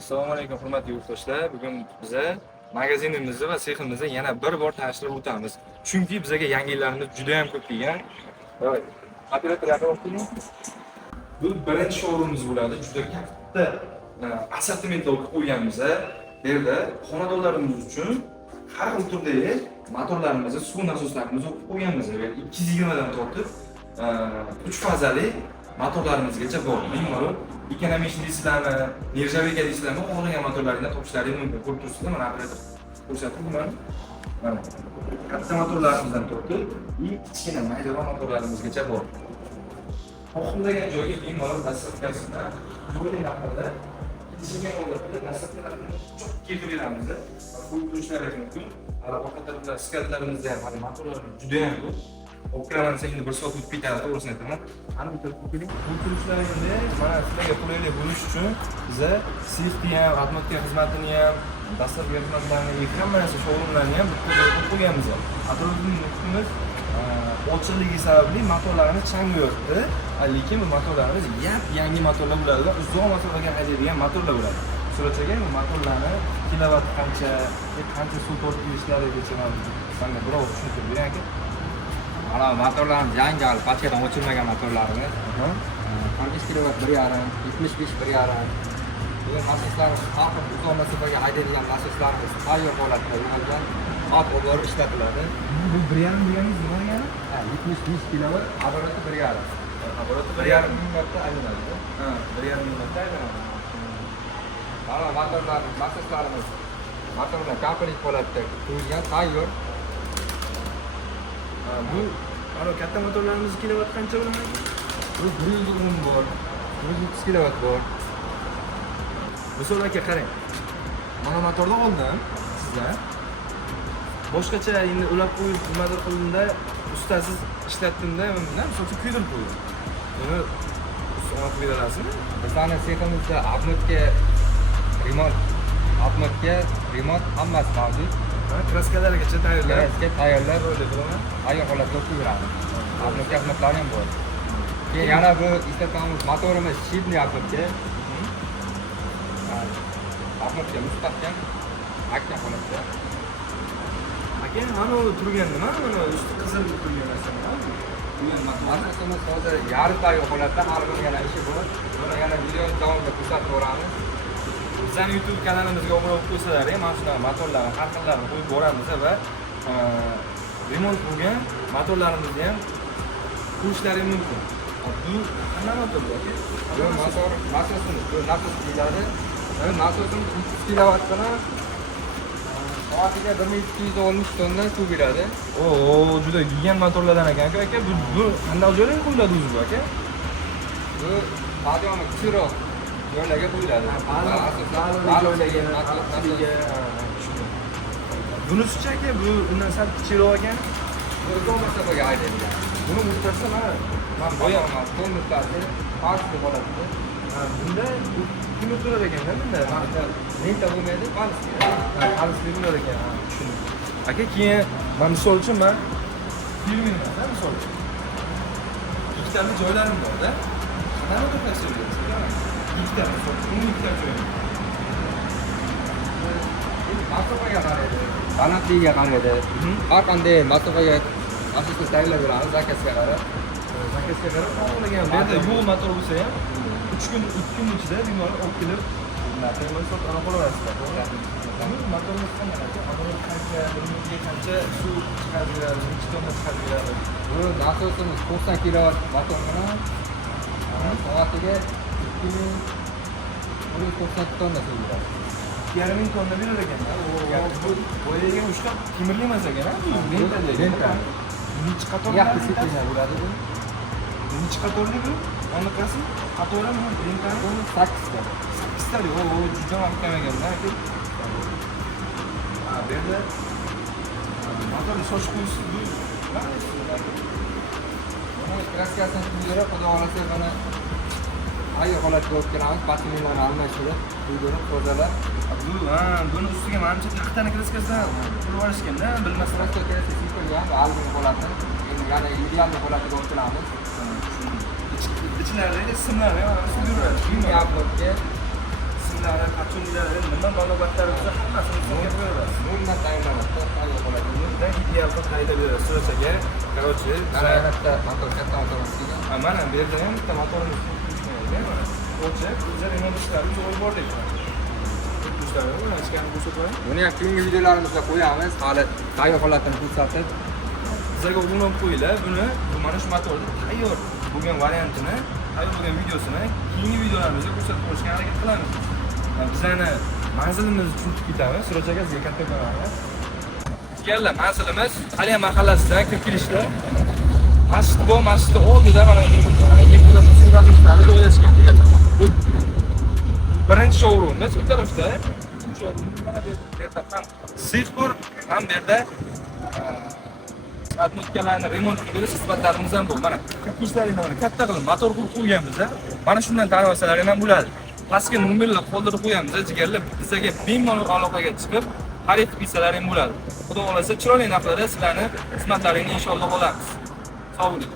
Assalomu alaykum hurmatli yurtdoshlar. Bugun biza magazinimizni va seximizni yana bir bor tanishtirib o'tamiz. Chunki bizga yangiliklarimiz juda ham ko'p kelgan. Operator yaqin keling. Bu birinchi showroomimiz bo'ladi. Juda katta assortimentda olib qo'yganmiz. Bu yerda xonadonlarimiz uchun har xil turdagi motorlarimizni, suv nasoslarimizni olib qo'yganmiz. 220 dan tortib 3 fazali motorlarimizgacha bor. Bemalol ekonomik deysizlarmi, nirjavika deysizlarmi, xohlagan motorlaringdan topishlaring mumkin. Ko'rib turibsizlar, mana operator ko'rsatib mana. Katta motorlarimizdan tortib, kichkina maydaroq motorlarimizgacha bor. Xohlagan joyga bemalol dasturxonda yo'lning haqida kelishgan holatda dasturxonlarni çok keltirib beramiz. Ko'rib turishlaringiz mumkin. Hali orqa tarafda skatlarimizda ham hali motorlarimiz juda ham ko'p. O'kiraman endi bir soat o'tib ketadi, to'g'risini aytaman. Ana bitta keling. Bu turishlarni mana sizlarga qulaylik bo'lish uchun biza safety ham, atmotka xizmatini ham, dastlabki xizmatlarni, hamma narsa showroomlarni ham bitta joyga qo'yganmiz. Atrofimizning nutqimiz ochiqligi sababli motorlarimiz chang yo'qdi. Lekin bu motorlarimiz yangi motorlar bo'ladi va uzoq masofada haydaydigan motorlar bo'ladi. Surataga bu motorlarni kilovat qancha suv tortib kelishlarigacha mana birov tushuntirib bergan. Mana motorlarimiz yangi hali pachkadan o'chirmagan motorlarimiz. 40 kilovat 1.5, 75 1.5. Bu nasoslarimiz har xil uzoq masofaga haydaydigan nasoslarimiz tayyor holatda yig'ilgan, olib ishlatiladi. Bu 1.5 deganingiz nima degani? 75 kilovat обороты 1.5. Обороты 1.5 minutda aylanadi. 1.5 minutda aylanadi. Mana motorlarimiz, nasoslarimiz motorlar komplet holatda qurilgan, tayyor. Bu ana katta motorlarimiz kilovat qancha bo'ladi? Bu 110 bor, 130 kilovat bor. Misol aka qarang. Mana motorni oldim sizlar. Boshqacha endi ulab qo'yib nimadir qildimda, ustasiz ishlatdimda, bundan so'ng kuydirib qo'ydim. Buni ustuna qo'yib olasizmi? Bizning seximizda remont hammasi mavjud. Kraskalargacha tayyorlab. Tayyorlab ayyor holatda qo'yiladi. Apnotka xizmatlari ham bor. Keyin yana bu ishlatganimiz motorimiz shibni apnotka. Apnotka mustahkam, akna holatda. Aka, mana u turgan nima? Mana usti qizil turgan narsa nima? Motorimiz hozir yarim tayyor holatda, har bir yana ishi bor. Buni yana video davomida ko'rsatib boramiz. Bizning YouTube kanalimizga obuna bo'lib qo'ysalar, mana shunaqa motorlarni har xillarni qo'yib boramiz va remont bo'lgan motorlarimizni ham ko'rishlaring mumkin. Bu qanday motor bu aka? Bu motor nasosimiz, bu nasos deyiladi. Bu nasosimiz 300 kilovat bilan soatiga 1260 tonna suv beradi. Juda gigan motorlardan ekan aka. Bu qanday joylarga qo'yiladi o'zi bu aka? Bu stadionni kichikroq joylarga qo'yiladi. Bunisi aka, bu undan sal kichikroq ekan. Bu uzoq masofaga haydaydigan. Buni o'rtasida mana boyaman tonuslarni pastga boradi. Bunda kim o'tirar ekan-da bunda? Lenta bo'lmaydi, pastga. Pastga bo'lar ekan. Tushundim. Aka, keyin men misol uchun filmingda misol uchun ikkita joylarim bor-da. Qanaqa to'xtashsiz? Ikkita misol, ikkita joyim. Masofaga qaraydi, balandligiga qaraydi. Har qanday masofaga asosda tayyorlab beramiz, zakazga qarab. Zakazga qarab xohlagan bu yerda yo'l motor bo'lsa ham 2 kun ichida bemalol olib kelib bemalol sotib olib qo'yaverasizlar. Motorimiz qancha suv chiqarib beradi, necha tonna chiqarib beradi? Bu nasosimiz 90 kilovat motor bilan soatiga 2190 tonna suv beradi. 2,5 tonna berar ekan-da. Bu boyagan uchta temirli emas ekan-a? Lenta. Necha qator bo'ladi bu? Necha qatorli bu? Aniqasi? Qatorimi? Lentani? 8 ta. 8 tali. Juda mahkam ekan-da. Bu yerda motorni sochib qo'yishsiz bu buni kraskasini quydirib, xudo xohlasa mana ayyor holatga olib kelamiz, patinalarni almashtirib, quydirib, tozalab. Buni ustiga menimcha taxtani kraskasidan qilib olishganda, bilmasam kraska kelsa sepilgan, algin holatini endi yana ideal holatiga olib kelamiz. Ichlarida simlari ham suduradi. Shunga apnotka simlari tushuninglar, nima ma'lumotlarimizni hammasini sizga beramiz. Bundan tayyorlanadi. Tayyor bo'ladi. Bundan ideal qilib haydab beramiz. Suratga, короче, Mana yana motor katta motorimiz kelgan. mana bu yerda ham bitta motorimiz tushmaydi. O'cha, biz remont ishlarimiz olib bordik. Ishlarimiz mana ishlarni ko'rsatib Buni ham keyingi videolarimizga qo'yamiz. Hali tayyor holatini ko'rsatib. bizga urib qo'yinglar. Buni mana shu motorni tayyor bo'lgan variantini, tayyor bo'lgan videosini keyingi videolarimizda ko'rsatib ko'rishga harakat qilamiz. Bizlarni manzilimizni tushuntirib ketamiz. Suratga sizga katta ko'ramiz. Kellar, manzilimiz Aliya mahallasidan kirib kelishda. Masjid bor, masjidning oldida mana ikkita suratlarni joylashgan. Bu birinchi showroomda shu tarafda. Mana bu yerda ham Sixpur ham bu yerda atmosferani remont qilish sifatlarimiz ham bor. Mana kirgizlaringni katta qilib motor qurib qo'yganmiz. Mana shundan tanib olsalaring ham bo'ladi. Pastga nomerlar qoldirib qo'yamiz. Jigarlar bizga bemalol aloqaga chiqib, xarid qilsalaring bo'ladi. Xudo xolasa chiroyli narxlarda sizlarni xizmatlaringni inshaalloh olamiz. Sog' bo'ling.